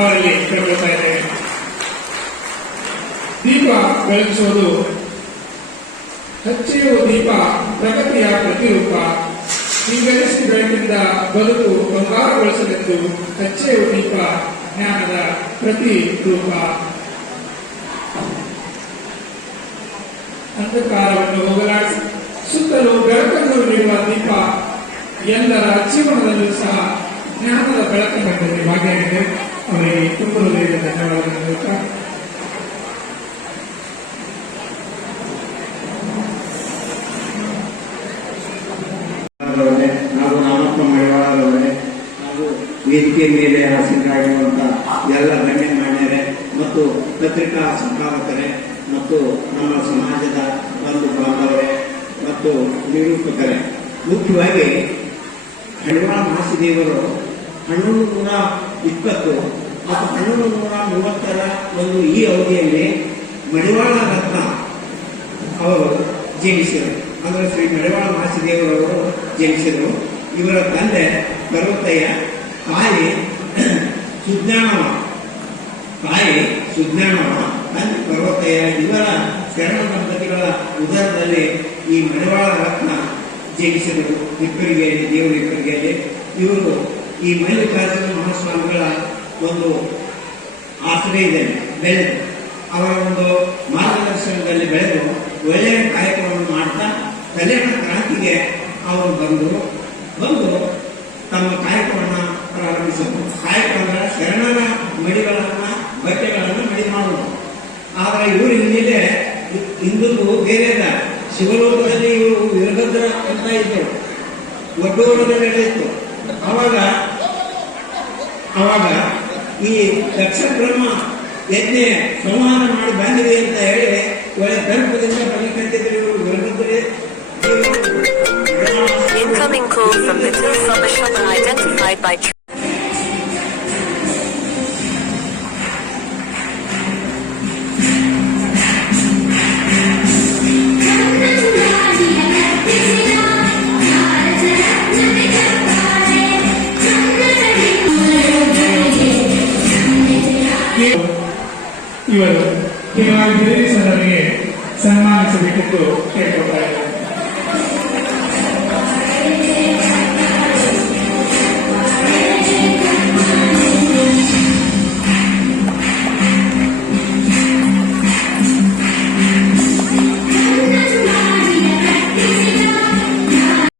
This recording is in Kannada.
ಅವರಲ್ಲಿ ಕೇಳ್ಕೊಳ್ತಾ ಇದ್ದೇವೆ. ದೀಪ ಬೆಳಗಿಸುವುದು ಹಚ್ಚೆಯುವ ದೀಪ ಪ್ರಗತಿಯ ಪ್ರತಿರೂಪ. ಇಂಗಲಿಸಿ ಬೆಳಕಿಂದ ಬದುಕು ಬಂಗಾರಗೊಳಿಸಲೆಂದು ಹಚ್ಚೆಯುವ ದೀಪ ಜ್ಞಾನದ ಪ್ರತಿರೂಪ. ಅಂಧಕಾರವನ್ನು ಹೋಗಲಾಡಿಸಿ ಸುತ್ತಲೂ ಬೆಳಕನ್ನು ನೀಡುವ ದೀಪ ಎಲ್ಲರ ಜೀವನದಲ್ಲೂ ಸಹ ಜ್ಞಾನದ ಬೆಳಕನ್ನು ಕಂಡಿದೆ. ಭಾಗಿಯಾಗಿದೆ. ಅವರಿಗೆ ತುಂಬ ಹೃದಯದ ಧನ್ಯವಾದಗಳು. ಹಾಗೂ ನಾಮಪ್ಪ ಮಡಿವಾಳರವರೇ ಹಾಗೂ ವೇದಿಕೆ ಮೇಲೆ ಆಸೀನರಾಗಿರುವಂತಹ ಎಲ್ಲ ಗಣ್ಯಮಾನ್ಯರೇ ಮತ್ತು ಪತ್ರಿಕಾ ಸಂಪಾದಕರೇ ಮತ್ತು ನಮ್ಮ ಸಮಾಜದ ಬಂಧು ಬಾಂಧವರೇ ಮತ್ತು ನಿರೂಪಕರೇ, ಮುಖ್ಯವಾಗಿ ಮಡಿವಾಳ ಮಹಾಸಿದೇವರು 1120 ಮತ್ತು 1130 ಒಂದು ಈ ಅವಧಿಯಲ್ಲಿ ಮಡಿವಾಳ ರತ್ನ ಅವರು ಜನಿಸಿದರು. ಅಂದರೆ ಶ್ರೀ ಮಡಿವಾಳ ಮಹಾಸಿದೇವರವರು ಜನಿಸಿದರು. ಇವರ ತಂದೆ ಪರ್ವತಯ್ಯ, ತಾಯಿ ಸುಜ್ಞಾನವ, ತಂದೆ ಪರ್ವತಯ್ಯ. ಇವರ ಶರಣ ದಂಪತಿಗಳ ಉದರದಲ್ಲಿ ಈ ಮಡಿವಾಳ ರತ್ನ ಜನಿಸಿದರು. ಇಬ್ಬರಿಗೆಯಲ್ಲಿ, ದೇವರ ಇಬ್ಬರಿಗೆಯಲ್ಲಿ. ಇವರು ಈ ಮಲ್ಲಿಕಾರ್ಜುನ ಮಹಾಸ್ವಾಮಿಗಳ ಒಂದು ಆಶ್ರಯದಲ್ಲಿ ಬೆಳೆದು, ಅವರ ಒಂದು ಮಾರ್ಗದರ್ಶನದಲ್ಲಿ ಬೆಳೆದು ಒಳ್ಳೆಯ ಕಾಯಕವನ್ನು ಮಾಡ್ತಾ ಕಲ್ಯಾಣ ಕ್ರಾಂತಿಗೆ ಅವರು ಬಂದು ತಮ್ಮ ಕಾಯಕವನ್ನು ಪ್ರಾರಂಭಿಸಿದರು. ಕಾಯಕ ಅಂದ್ರೆ ಶರಣರ ಮಡಿಗಳನ್ನು, ಬಟ್ಟೆಗಳನ್ನು ಮಡಿ ಮಾಡುವುದು. ಆದರೆ ಇವರು ಇಲ್ಲಿದೆ ಹಿಂದೂ ಬೇರೆ ಅಲ್ಲ. ಶಿವಲೋಕದಲ್ಲಿ ಇವರು ವೀರಭದ್ರ ಅಂತ ಇದ್ದರು, ಒಡ್ಡೂರಲ್ಲಿ ನಡೆಯಿತು. ಅವಾಗ ಈ ದಕ್ಷ ಬ್ರಹ್ಮ ಯಜ್ಞ ಸಂಹಾರ ಮಾಡಿ ಬಂದಿದೆ ಅಂತ ಹೇಳಿ ಒಳ್ಳೆ ಗರ್ಭದಿಂದ ಬಲಿಕಂತಿದ್ರು ಇವರು ವೀರಭದ್ರೆ. Incoming call from the Tilsoma shop identified by ಇವರು ಕೇವಲ ಸರ್ವರಿಗೆ ಸನ್ಮಾನಿಸಬೇಕೆಂದು ಕೇಳ್ಕೊಳ್ತಾರೆ.